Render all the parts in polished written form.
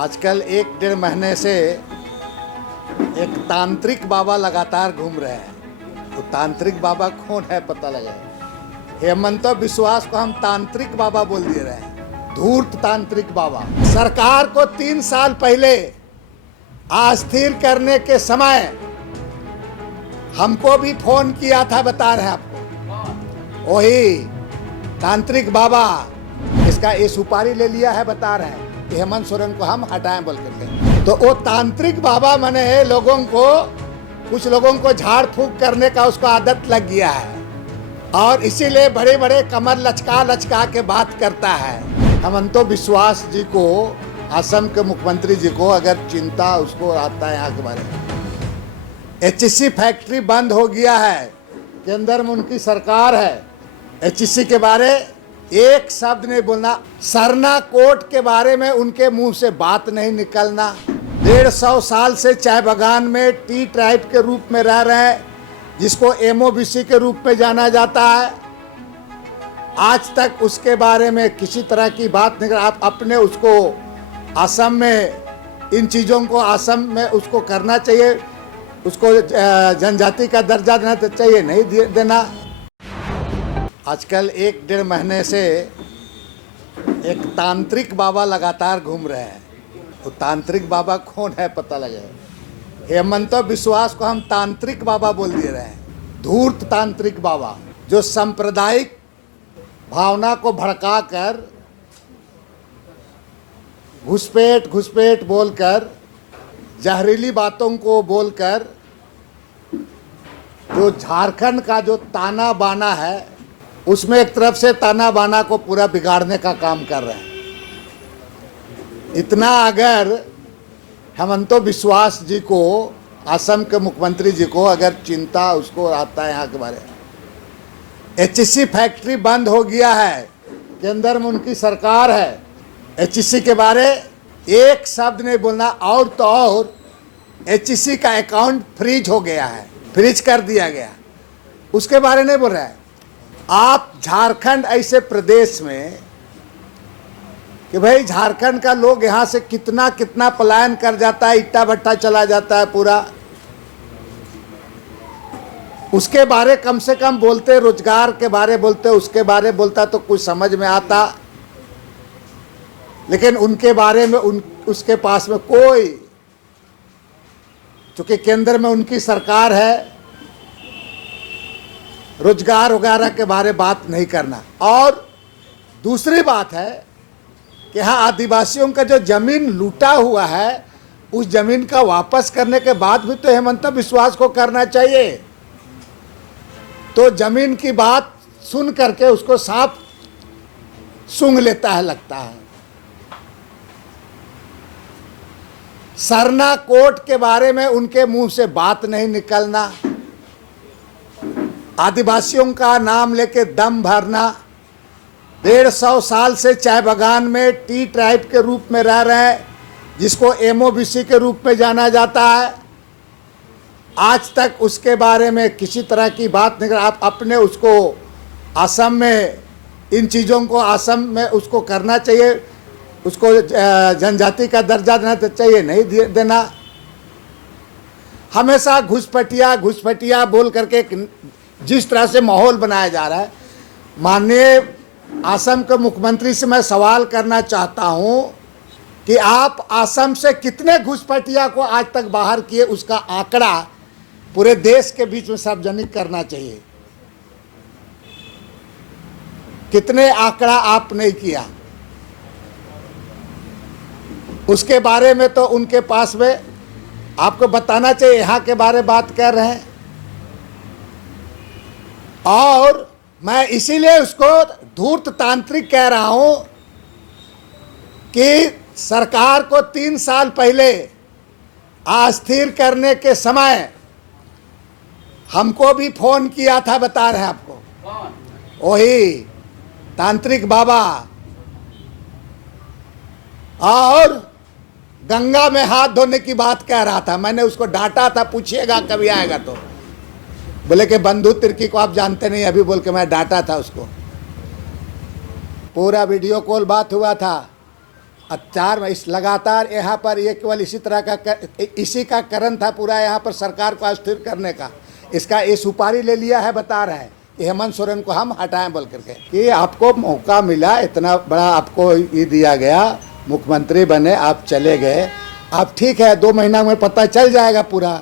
आजकल एक डेढ़ महीने से एक तांत्रिक बाबा लगातार घूम रहे हैं। तो तांत्रिक बाबा कौन है पता लगे। हेमंत विश्वास को हम तांत्रिक बाबा बोल दे रहे हैं, धूर्त तांत्रिक बाबा। सरकार को 3 साल पहले अस्थिर करने के समय हमको भी फोन किया था, बता रहे हैं आपको। वही तांत्रिक बाबा इसका ये सुपारी ले लिया है, बता रहे हैं कि हेमंत सोरेन को हम हटाएं बोल करके। तो वो तांत्रिक बाबा मैंने लोगों को, कुछ लोगों को झाड़ फूंक करने का उसको आदत लग गया है और इसीलिए बड़े बड़े कमर लचका लचका के बात करता है। हेमंत विश्वास जी को, असम के मुख्यमंत्री जी को अगर चिंता उसको आता है यहाँ के बारे में। एचईसी फैक्ट्री बंद हो गया है, केंद्र में उनकी सरकार है। एचईसी के बारे एक शब्द नहीं बोलना। सरना कोर्ट के बारे में उनके मुंह से बात नहीं निकलना। 150 साल से चाय बागान में टी ट्राइब के रूप में रह रहे हैं, जिसको एमओबीसी के रूप में जाना जाता है। आज तक उसके बारे में किसी तरह की बात नहीं। आप अपने उसको असम में, इन चीज़ों को असम में उसको करना चाहिए, उसको जनजाति का दर्जा देना चाहिए, नहीं देना। आजकल एक डेढ़ महीने से एक तांत्रिक बाबा लगातार घूम रहे हैं। तो तांत्रिक बाबा कौन है पता लगे। हेमंत विश्वास को हम तांत्रिक बाबा बोल दे रहे हैं, धूर्त तांत्रिक बाबा, जो सांप्रदायिक भावना को भड़का कर घुसपैठ बोलकर, जहरीली बातों को बोलकर, जो झारखंड का जो ताना बाना है उसमें एक तरफ से ताना बाना को पूरा बिगाड़ने का काम कर रहे हैं। इतना अगर हेमंत विश्वास जी को, असम के मुख्यमंत्री जी को अगर चिंता उसको आता है यहाँ के बारे में। एचईसी फैक्ट्री बंद हो गया है, केंद्र में उनकी सरकार है। एचईसी के बारे एक शब्द नहीं बोलना। और तो और एचईसी का अकाउंट फ्रीज हो गया है, फ्रीज कर दिया गया, उसके बारे नहीं बोल रहा है। आप झारखंड ऐसे प्रदेश में कि भाई झारखंड का लोग यहाँ से कितना कितना पलायन कर जाता है, इट्टा भट्टा चला जाता है पूरा। उसके बारे कम से कम बोलते, रोजगार के बारे बोलते, उसके बारे बोलता तो कुछ समझ में आता। लेकिन उनके बारे में उसके पास में कोई, चूंकि केंद्र में उनकी सरकार है, रोजगार वगैरह के बारे बात नहीं करना। और दूसरी बात है कि हाँ, आदिवासियों का जो जमीन लूटा हुआ है, उस जमीन का वापस करने के बाद भी तो हेमंत विश्वास को करना चाहिए। तो जमीन की बात सुन करके उसको सांप सूंघ लेता है, लगता है। सरना कोर्ट के बारे में उनके मुंह से बात नहीं निकलना। आदिवासियों का नाम लेके दम भरना। 150 साल से चाय बागान में टी ट्राइब के रूप में रह रहे हैं, जिसको एमओबीसी के रूप में जाना जाता है। आज तक उसके बारे में किसी तरह की बात नहीं। आप अपने उसको असम में, इन चीज़ों को असम में उसको करना चाहिए, उसको जनजाति का दर्जा देना चाहिए, नहीं देना। हमेशा घुसपैठिया बोल करके जिस तरह से माहौल बनाया जा रहा है। माननीय असम के मुख्यमंत्री से मैं सवाल करना चाहता हूं कि आप असम से कितने घुसपैठिया को आज तक बाहर किए, उसका आंकड़ा पूरे देश के बीच में सार्वजनिक करना चाहिए। कितने आंकड़ा आपने किया, उसके बारे में तो उनके पास में आपको बताना चाहिए। यहाँ के बारे बात कर रहे हैं। और मैं इसीलिए उसको धूर्त तांत्रिक कह रहा हूं कि सरकार को 3 साल पहले अस्थिर करने के समय हमको भी फोन किया था, बता रहे हैं आपको। वही तांत्रिक बाबा। और गंगा में हाथ धोने की बात कह रहा था। मैंने उसको डांटा था, पूछिएगा कभी आएगा तो। बोले कि बंधु तिर्की को आप जानते नहीं, अभी बोल के मैं डांटा था उसको। पूरा वीडियो कॉल बात हुआ था चार इस लगातार यहाँ पर ये केवल इसी तरह का इसी का कारण था पूरा यहाँ पर सरकार को अस्थिर करने का। इसका ये सुपारी ले लिया है, बता रहे हैं कि हेमंत सोरेन को हम हटाएं बोल करके कि आपको मौका मिला, इतना बड़ा आपको ये दिया गया, मुख्यमंत्री बने, आप चले गए। आप ठीक है 2 महीना में पता चल जाएगा पूरा,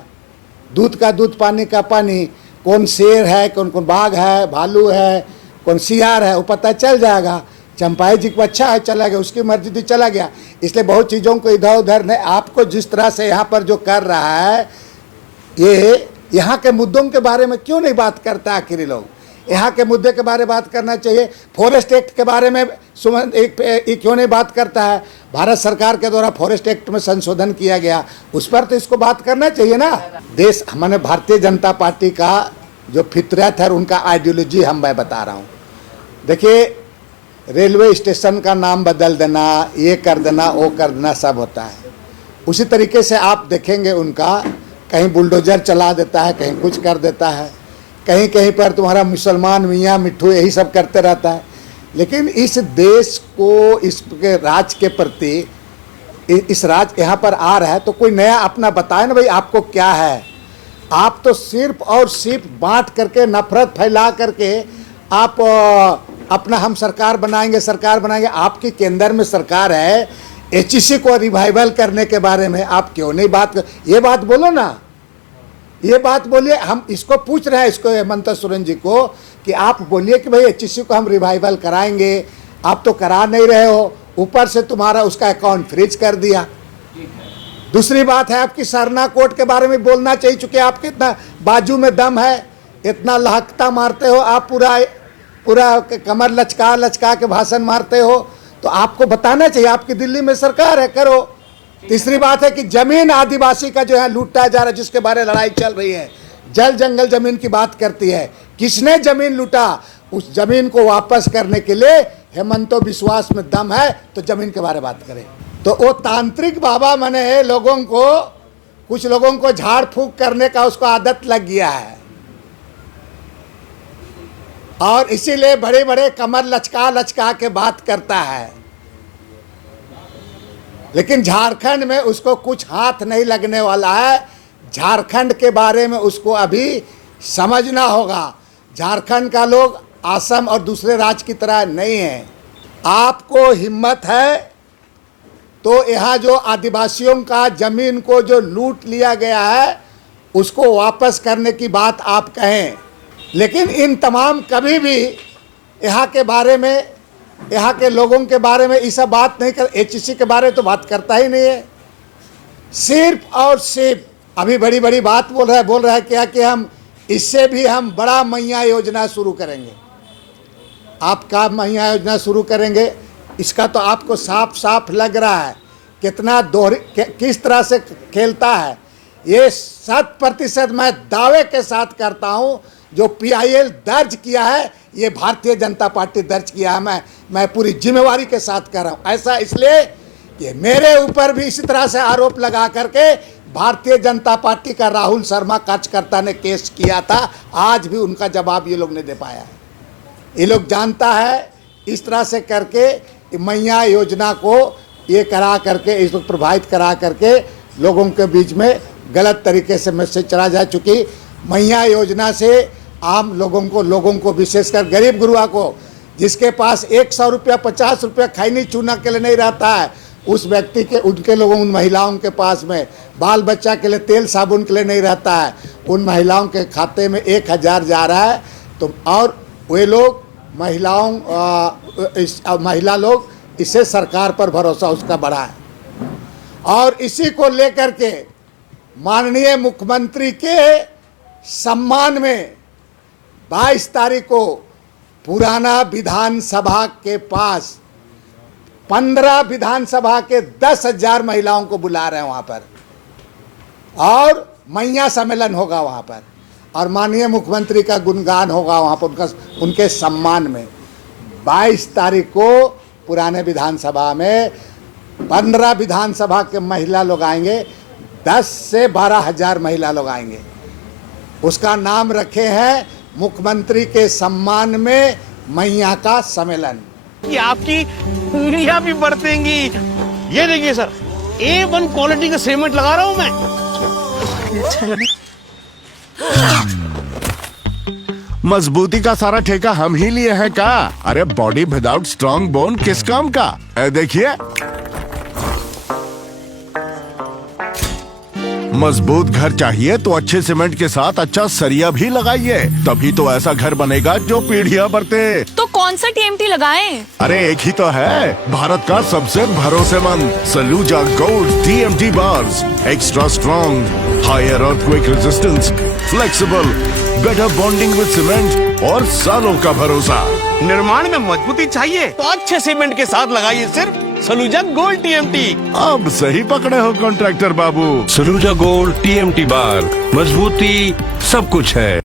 दूध का दूध पानी का पानी, कौन शेर है, कौन कौन बाघ है, भालू है, कौन सियार है, वो पता चल जाएगा। चंपाई जी को अच्छा है, चला गया, उसकी मर्जी थी, चला गया। इसलिए बहुत चीज़ों को इधर उधर नहीं, आपको जिस तरह से यहाँ पर जो कर रहा है, ये यहाँ के मुद्दों के बारे में क्यों नहीं बात करता आखिर लोग? यहाँ के मुद्दे के बारे में बात करना चाहिए। फॉरेस्ट एक्ट के बारे में क्यों नहीं बात करता है? भारत सरकार के द्वारा फॉरेस्ट एक्ट में संशोधन किया गया, उस पर तो इसको बात करना चाहिए ना। देश हमारे भारतीय जनता पार्टी का जो फितरत है, उनका आइडियोलॉजी हम मैं बता रहा हूँ। देखिए, रेलवे स्टेशन का नाम बदल देना, ये कर देना, वो कर देना, सब होता है। उसी तरीके से आप देखेंगे उनका, कहीं बुलडोजर चला देता है, कहीं कुछ कर देता है, कहीं कहीं पर तुम्हारा मुसलमान मियाँ मिट्ठू यही सब करते रहता है। लेकिन इस देश को, इसके राज के प्रति, इस राज यहाँ पर आ रहा है तो कोई नया अपना बताए ना भाई, आपको क्या है। आप तो सिर्फ और सिर्फ बांट करके, नफरत फैला करके आप अपना हम सरकार बनाएंगे, सरकार बनाएंगे। आपकी केंद्र में सरकार है, एचईसी को रिवाइवल करने के बारे में आप क्यों नहीं बात ये बात बोलो ना, ये बात बोलिए। हम इसको पूछ रहे हैं, इसको हेमंत सोरेन जी को, कि आप बोलिए कि भाई एचईसी को हम रिवाइवल कराएंगे। आप तो करा नहीं रहे हो, ऊपर से तुम्हारा उसका अकाउंट फ्रीज कर दिया। दूसरी बात है, आपकी सरना कोर्ट के बारे में बोलना चाहिए, चूंकि आपके इतना बाजू में दम है, इतना लहकता मारते हो आप, पूरा कमर लचका लचका के भाषण मारते हो, तो आपको बताना चाहिए, आपकी दिल्ली में सरकार है, करो। तीसरी बात है कि जमीन आदिवासी का जो है लूटा जा रहा है, जिसके बारे में लड़ाई चल रही है, जल जंगल जमीन की बात करती है, किसने जमीन लूटा, उस जमीन को वापस करने के लिए हेमंतो विश्वास में दम है तो जमीन के बारे में बात करें। तो वो तांत्रिक बाबा मने लोगों को, कुछ लोगों को झाड़ फूंक करने का उसको आदत लग गया है, और इसीलिए बड़े बड़े कमर लचका लचका के बात करता है। लेकिन झारखंड में उसको कुछ हाथ नहीं लगने वाला है। झारखंड के बारे में उसको अभी समझना होगा। झारखंड का लोग असम और दूसरे राज्य की तरह नहीं है। आपको हिम्मत है तो यहाँ जो आदिवासियों का जमीन को जो लूट लिया गया है, उसको वापस करने की बात आप कहें। लेकिन इन तमाम कभी भी यहाँ के बारे में, यहाँ के लोगों के बारे में ये सब बात नहीं कर, एचईसी के बारे में तो बात करता ही नहीं है। सिर्फ और सिर्फ अभी बड़ी बड़ी बात बोल रहा है क्या कि हम इससे भी हम बड़ा मैया योजना शुरू करेंगे। आपका मैया योजना शुरू करेंगे, इसका तो आपको साफ साफ लग रहा है कितना किस तरह से खेलता है। ये 100% मैं दावे के साथ करता हूँ, जो PIL दर्ज किया है, ये भारतीय जनता पार्टी दर्ज किया है। मैं पूरी जिम्मेवारी के साथ कर रहा हूँ। ऐसा इसलिए कि मेरे ऊपर भी इसी तरह से आरोप लगा करके भारतीय जनता पार्टी का राहुल शर्मा कार्यकर्ता ने केस किया था, आज भी उनका जवाब ये लोग नहीं दे पाया है। ये लोग जानता है इस तरह से करके मैया योजना को ये करा करके, इसको प्रभावित करा करके लोगों के बीच में गलत तरीके से मैसेज चला जा चुकी। मैया योजना से आम लोगों को विशेषकर गरीब गुरुआ को, जिसके पास 100 रुपया 50 रुपया खैनी चूना के लिए नहीं रहता है, उस व्यक्ति के, उनके लोगों, उन महिलाओं के पास में बाल बच्चा के लिए तेल साबुन के लिए नहीं रहता है, उन महिलाओं के खाते में 1000 जा रहा है। तो और वे लोग महिला लोग इससे सरकार पर भरोसा उसका बढ़ा है। और इसी को लेकर के माननीय मुख्यमंत्री के सम्मान में 22 तारीख को पुराना विधानसभा के पास 15 विधानसभा के 10,000 महिलाओं को बुला रहे हैं वहाँ पर, और मैया सम्मेलन होगा वहाँ पर, और माननीय मुख्यमंत्री का गुणगान होगा वहाँ पर उनके सम्मान में। 22 तारीख को पुराने विधानसभा में 15 विधानसभा के महिला लोग आएंगे, 10 से 12,000 महिला लोग आएंगे। उसका नाम रखे हैं मुख्यमंत्री के सम्मान में मैया का सम्मेलन। आपकी उंगलियां भी बरतेंगी। ये देखिए सर, A1 क्वालिटी का सीमेंट लगा रहा हूँ मैं। मजबूती का सारा ठेका हम ही लिए हैं का? अरे बॉडी विदाउट स्ट्रॉन्ग बोन किस काम का? देखिए, मजबूत घर चाहिए तो अच्छे सीमेंट के साथ अच्छा सरिया भी लगाइए, तभी तो ऐसा घर बनेगा जो पीढ़ियां बरते। तो कौन सा TMT लगाएं? अरे एक ही तो है, भारत का सबसे भरोसेमंद Saluja gold TMT bars. Extra strong, higher earthquake resistance, flexible, better bonding with cement और सालों का भरोसा। निर्माण में मजबूती चाहिए तो अच्छे सीमेंट के साथ लगाइए सिर्फ सलूजा गोल्ड TMT। अब सही पकड़े हो कॉन्ट्रैक्टर बाबू। सलूजा गोल्ड TMT बार, मजबूती सब कुछ है।